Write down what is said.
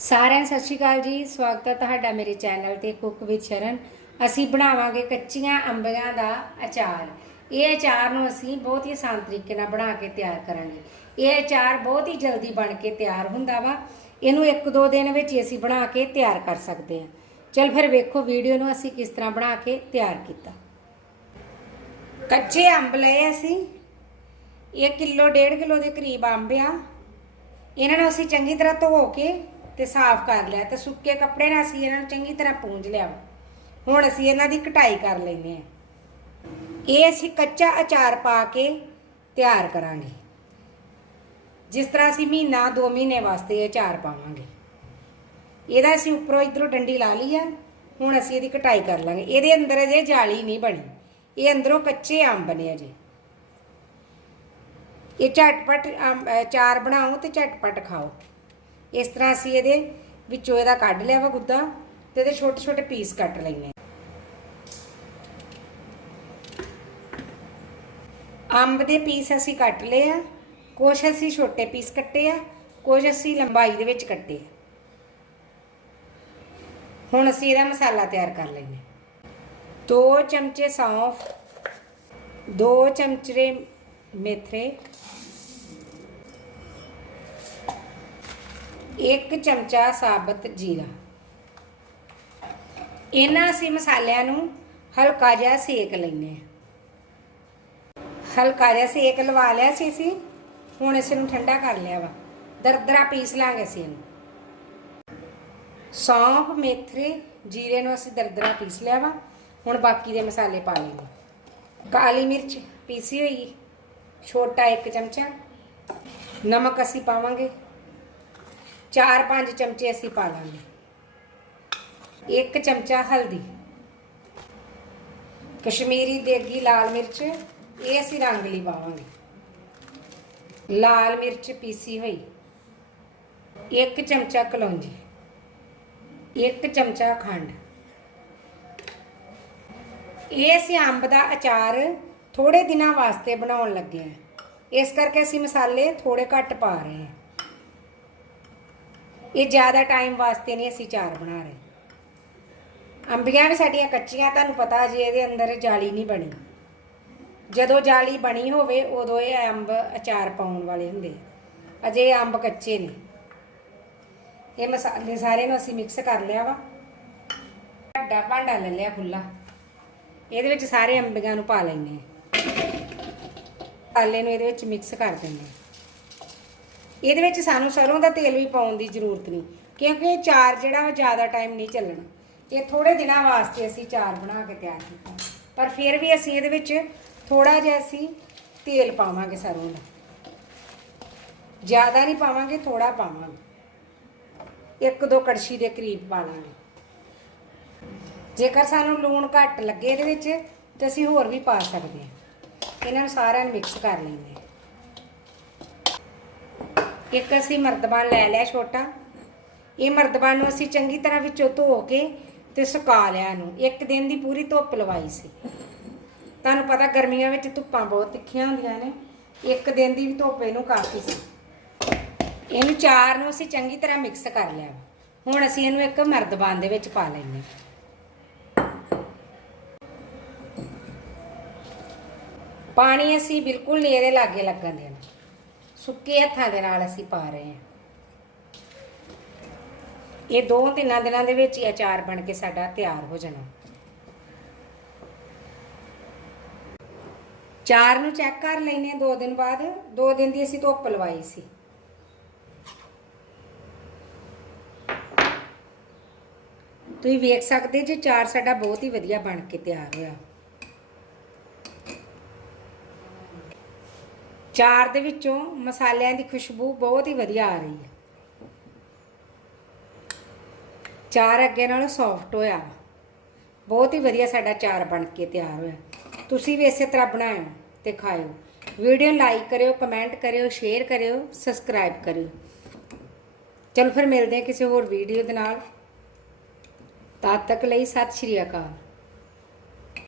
ਸਾਰਿਆਂ ਸਤਿ ਸ਼੍ਰੀ ਅਕਾਲ ਜੀ। ਸਵਾਗਤ ਹੈ ਤੁਹਾਡਾ ਮੇਰੇ ਚੈਨਲ ਤੇ ਕੁੱਕ ਵਿਦ ਸ਼ਰਨ। ਅਸੀਂ ਬਣਾਵਾਂਗੇ ਕੱਚੀਆਂ ਅੰਬੀਆਂ ਦਾ ਅਚਾਰ। ਇਹ ਅਚਾਰ ਨੂੰ ਅਸੀਂ ਬਹੁਤ ਹੀ ਆਸਾਨ ਤਰੀਕੇ ਨਾਲ ਬਣਾ ਕੇ ਤਿਆਰ ਕਰਾਂਗੇ। ਇਹ ਅਚਾਰ ਬਹੁਤ ਹੀ ਜਲਦੀ ਬਣ ਕੇ ਤਿਆਰ ਹੁੰਦਾ ਵਾ। ਇਹਨੂੰ ਇੱਕ ਦੋ ਦਿਨ ਵਿੱਚ ਹੀ ਅਸੀਂ ਬਣਾ ਕੇ ਤਿਆਰ ਕਰ ਸਕਦੇ ਹਾਂ। ਚਲ ਫਿਰ ਵੇਖੋ ਵੀਡੀਓ ਨੂੰ ਅਸੀਂ ਕਿਸ ਤਰ੍ਹਾਂ ਬਣਾ ਕੇ ਤਿਆਰ ਕੀਤਾ। ਕੱਚੇ ਅੰਬ ਲਏ ਅਸੀਂ। ਇਹ ਕਿਲੋ, ਡੇਢ ਕਿਲੋ ਦੇ ਕਰੀਬ ਅੰਬ ਆ। ਇਹਨਾਂ ਨੂੰ ਅਸੀਂ ਚੰਗੀ ਤਰ੍ਹਾਂ ਧੋ ਕੇ ਤੇ ਸਾਫ਼ ਕਰ ਲਿਆ ਤੇ ਸੁੱਕੇ ਕੱਪੜੇ ਨਾਲ ਅਸੀਂ ਇਹਨਾਂ ਨੂੰ ਚੰਗੀ ਤਰ੍ਹਾਂ ਪੂੰਝ ਲਿਆ ਵਾ। ਹੁਣ ਅਸੀਂ ਇਹਨਾਂ ਦੀ ਕਟਾਈ ਕਰ ਲੈਨੇ ਆ ਇਹ ਅਸੀਂ ਕੱਚਾ ਅਚਾਰ ਪਾ ਕੇ ਤਿਆਰ ਕਰਾਂਗੇ। ਜਿਸ ਤਰ੍ਹਾਂ ਅਸੀਂ ਮਹੀਨਾ 2 ਮਹੀਨੇ ਵਾਸਤੇ ਇਹ ਅਚਾਰ ਪਾਵਾਂਗੇ। ਇਹਦਾ ਅਸੀਂ ਉੱਪਰੋਂ ਇਧਰੋਂ ਡੰਡੀ ਲਾ ਲਈ ਆ, ਹੁਣ ਅਸੀਂ ਇਹਦੀ ਕਟਾਈ ਕਰ ਲਾਂਗੇ। ਇਹਦੇ ਅੰਦਰ ਅਜੇ ਜਾਲੀ ਨਹੀਂ ਬਣੀ। ਇਹ ਅੰਦਰੋਂ ਕੱਚੇ ਅੰਬ ਨੇ ਅਜੇ ਇਹ ਝਟਪਟ ਅੰਬ- ਅਹ, ਚਾਰ ਬਣਾਓ ਤੇ ਝਟਪਟ ਖਾਓ। ਇਸ ਤਰ੍ਹਾਂ ਅਸੀਂ ਇਹਦੇ ਵਿੱਚੋਂ ਇਹਦਾ ਕੱਢ ਲਿਆ ਵਾ ਗੁੱਦਾ ਤੇ ਇਹਦੇ ਛੋਟੇ ਛੋਟੇ ਪੀਸ ਕੱਟ ਲੈਣੇ ਅੰਬ ਦੇ ਪੀਸ ਅਸੀਂ ਕੱਟ ਲਏ ਆ ਕੁਝ ਅਸੀਂ ਛੋਟੇ ਪੀਸ ਕੱਟੇ ਆ ਕੁਝ ਅਸੀਂ ਲੰਬਾਈ ਦੇ ਵਿੱਚ ਕੱਟੇ ਆ। ਹੁਣ ਅਸੀਂ ਇਹਦਾ ਮਸਾਲਾ ਤਿਆਰ ਕਰ ਲੈਨੇ 2 ਚਮਚੇ ਸੌਂਫ 2 ਚਮਚੇ ਮੇਥਰੇ ਇੱਕ ਚਮਚਾ ਸਾਬਤ ਜੀਰਾ। ਇਹਨਾਂ ਅਸੀਂ ਮਸਾਲਿਆਂ ਨੂੰ ਹਲਕਾ ਜਿਹਾ ਸੇਕ ਲੈਨੇ ਆ ਹਲਕਾ ਜਿਹਾ ਸੇਕ ਲਵਾ ਲਿਆ ਸੀ ਅਸੀਂ, ਹੁਣ ਇਸ ਨੂੰ ਠੰਡਾ ਕਰ ਲਿਆ ਵਾ। ਦਰਦਰਾ ਪੀਸ ਲਾਂਗੇ ਅਸੀਂ ਇਹਨੂੰ। ਸੌਂਫ ਮੇਥਰੇ ਜੀਰੇ ਨੂੰ ਅਸੀਂ ਦਰਦਰਾ ਪੀਸ ਲਿਆ ਵਾ। ਹੁਣ ਬਾਕੀ ਦੇ ਮਸਾਲੇ ਪਾ ਲੈਣੇ ਕਾਲੀ ਮਿਰਚ ਪੀਸੀ ਹੋਈ, ਛੋਟਾ ਇੱਕ ਚਮਚਾ। ਨਮਕ ਅਸੀਂ ਪਾਵਾਂਗੇ। 4-5 ਚਮਚੇ ਅਸੀਂ ਪਾ ਲਾਂਗੇ। ਇੱਕ ਚਮਚਾ ਹਲਦੀ। ਕਸ਼ਮੀਰੀ, ਦੇਗੀ, ਲਾਲ ਮਿਰਚ, ਇਹ ਅਸੀਂ ਰੰਗ ਲਈ ਪਾਵਾਂਗੇ ਲਾਲ ਮਿਰਚ ਪੀਸੀ ਹੋਈ। ਇੱਕ ਚਮਚਾ ਕਲੌਂਜੀ। ਇੱਕ ਚਮਚਾ ਖੰਡ। ਇਹ ਅਸੀਂ ਅੰਬ ਦਾ ਅਚਾਰ ਥੋੜੇ ਦਿਨਾਂ ਵਾਸਤੇ ਬਣਾਉਣ ਲੱਗੇ ਆ ਇਸ ਕਰਕੇ ਅਸੀਂ ਮਸਾਲੇ ਥੋੜੇ ਘੱਟ ਪਾ ਰਹੇ ਹਾਂ। ਇਹ ਜ਼ਿਆਦਾ ਟਾਈਮ ਵਾਸਤੇ ਨਹੀਂ ਅਸੀਂ ਚਾਰ ਬਣਾ ਰਹੇ। ਅੰਬੀਆਂ ਵੀ ਸਾਡੀਆਂ ਕੱਚੀਆਂ, ਤੁਹਾਨੂੰ ਪਤਾ ਜੀ ਇਹਦੇ ਅੰਦਰ ਜਾਲੀ ਨਹੀਂ ਬਣੀ। ਜਦੋਂ ਜਾਲੀ ਬਣੀ ਹੋਵੇ, ਉਦੋਂ ਇਹ ਅੰਬ ਅਚਾਰ ਪਾਉਣ ਵਾਲੇ ਹੁੰਦੇ ਅਜੇ ਅੰਬ ਕੱਚੇ ਨੇ। ਇਹ ਮਸਾਲੇ ਸਾਰੇ ਨੂੰ ਅਸੀਂ ਮਿਕਸ ਕਰ ਲਿਆ ਵਾ। ਵੱਡਾ ਭਾਂਡਾ ਲੈ ਲਿਆ ਖੁੱਲਾ ਇਹਦੇ ਵਿੱਚ ਸਾਰੇ ਅੰਬੀਆਂ ਨੂੰ ਪਾ ਲੈਣੇ ਆਲੇ ਨੂੰ ਇਹਦੇ ਵਿੱਚ ਮਿਕਸ ਕਰ ਦਿੰਦੇ ਇਹਦੇ ਵਿੱਚ ਸਾਨੂੰ ਸਰੋਂ ਦਾ ਤੇਲ ਵੀ ਪਾਉਣ ਦੀ ਜ਼ਰੂਰਤ ਨਹੀਂ, ਕਿਉਂਕਿ ਇਹ ਚਾਰ ਜਿਹੜਾ ਉਹ ਜ਼ਿਆਦਾ ਟਾਈਮ ਨਹੀਂ ਚੱਲਣਾ। ਇਹ ਥੋੜੇ ਦਿਨਾਂ ਵਾਸਤੇ ਅਸੀਂ ਚਾਰ ਬਣਾ ਕੇ ਤਿਆਰ ਕੀਤਾ। ਪਰ ਫਿਰ ਵੀ ਅਸੀਂ ਇਹਦੇ ਵਿੱਚ ਥੋੜਾ ਜਿਹਾ ਅਸੀਂ ਤੇਲ ਪਾਵਾਂਗੇ ਸਰੋਂ ਦਾ। ਜ਼ਿਆਦਾ ਨਹੀਂ ਪਾਵਾਂਗੇ ਥੋੜਾ ਪਾਵਾਂਗੇ। ਇੱਕ ਦੋ ਕੜਛੀ ਦੇ ਕਰੀਬ ਪਾ ਲਾਂਗੇ। ਜੇਕਰ ਸਾਨੂੰ ਲੂਣ ਘੱਟ ਲੱਗੇ ਇਹਦੇ ਵਿੱਚ, ਤੇ ਅਸੀਂ ਹੋਰ ਵੀ ਪਾ ਸਕਦੇ ਹਾਂ। ਇਹਨਾਂ ਨੂੰ ਸਾਰਿਆਂ ਨੂੰ ਮਿਕਸ ਕਰ ਲੈਂਦੇ ਹਾਂ। ਇੱਕ ਅਸੀਂ ਮਰਦਬਾਨ ਲੈ ਲਿਆ ਛੋਟਾ। ਇਹ ਮਰਦਬਾਨ ਨੂੰ ਅਸੀਂ ਚੰਗੀ ਤਰ੍ਹਾਂ ਵਿੱਚੋਂ ਧੋ ਕੇ ਤੇ ਸੁਕਾ ਲਿਆ ਇਹਨੂੰ। ਇੱਕ ਦਿਨ ਦੀ ਪੂਰੀ ਧੁੱਪ ਲਵਾਈ ਸੀ। ਤੁਹਾਨੂੰ ਪਤਾ ਗਰਮੀਆਂ ਵਿੱਚ ਧੁੱਪਾਂ ਬਹੁਤ ਤਿੱਖੀਆਂ ਹੁੰਦੀਆਂ ਨੇ। ਇੱਕ ਦਿਨ ਦੀ ਵੀ ਧੁੱਪ ਇਹਨੂੰ ਕਾਫੀ ਸੀ। ਇਹਨੂੰ ਚਾਰ ਨੂੰ ਅਸੀਂ ਚੰਗੀ ਤਰ੍ਹਾਂ ਮਿਕਸ ਕਰ ਲਿਆ। ਹੁਣ ਅਸੀਂ ਇਹਨੂੰ ਇੱਕ ਮਰਦਬਾਨ ਦੇ ਵਿੱਚ ਪਾ ਲੈਂਦੇ ਹਾਂ। ਪਾਣੀ ਅਸੀਂ ਬਿਲਕੁਲ ਨਹੀਂ ਇਹਦੇ ਲਾਗੇ ਲੱਗਣ ਦੇਣਾ। ਸੁੱਕੇ ਹੱਥਾਂ ਦੇ ਨਾਲ ਅਸੀਂ ਪਾ ਰਹੇ ਹਾਂ। ਇਹ ਦੋ ਤਿੰਨਾਂ ਦਿਨਾਂ ਦੇ ਵਿੱਚ ਹੀ ਅਚਾਰ ਬਣ ਕੇ ਸਾਡਾ ਤਿਆਰ ਹੋ ਜਾਣਾ। ਚਾਰ ਨੂੰ ਚੈੱਕ ਕਰ ਲੈਨੇ ਦੋ ਦਿਨ ਬਾਅਦ। ਦੋ ਦਿਨ ਦੀ ਅਸੀਂ ਧੁੱਪ ਲਵਾਈ ਸੀ। ਤੁਸੀਂ ਵੇਖ ਸਕਦੇ ਜੇ ਚਾਰ ਸਾਡਾ ਬਹੁਤ ਹੀ ਵਧੀਆ ਬਣ ਕੇ ਤਿਆਰ ਹੋਇਆ। ਚਾਰ ਦੇ ਵਿੱਚੋਂ ਮਸਾਲਿਆਂ ਦੀ ਖੁਸ਼ਬੂ ਬਹੁਤ ਹੀ ਵਧੀਆ ਆ ਰਹੀ ਹੈ। ਚਾਰ ਅੱਗੇ ਨਾਲੋਂ ਸੌਫਟ ਹੋਇਆ ਬਹੁਤ ਹੀ ਵਧੀਆ ਸਾਡਾ ਚਾਰ ਬਣ ਕੇ ਤਿਆਰ ਹੋਇਆ। ਤੁਸੀਂ ਵੀ ਇਸੇ ਤਰ੍ਹਾਂ ਬਣਾਇਓ ਤੇ ਖਾਇਓ। ਵੀਡੀਓ ਲਾਈਕ ਕਰਿਓ ਕਮੈਂਟ ਕਰਿਓ ਸ਼ੇਅਰ ਕਰਿਓ ਸਬਸਕ੍ਰਾਈਬ ਕਰਿਓ। ਚਲੋ ਫਿਰ ਮਿਲਦੇ ਹਾਂ ਕਿਸੇ ਹੋਰ ਵੀਡੀਓ ਦੇ ਨਾਲ। ਤਦ ਤੱਕ ਲਈ ਸਤਿ ਸ਼੍ਰੀ ਅਕਾਲ।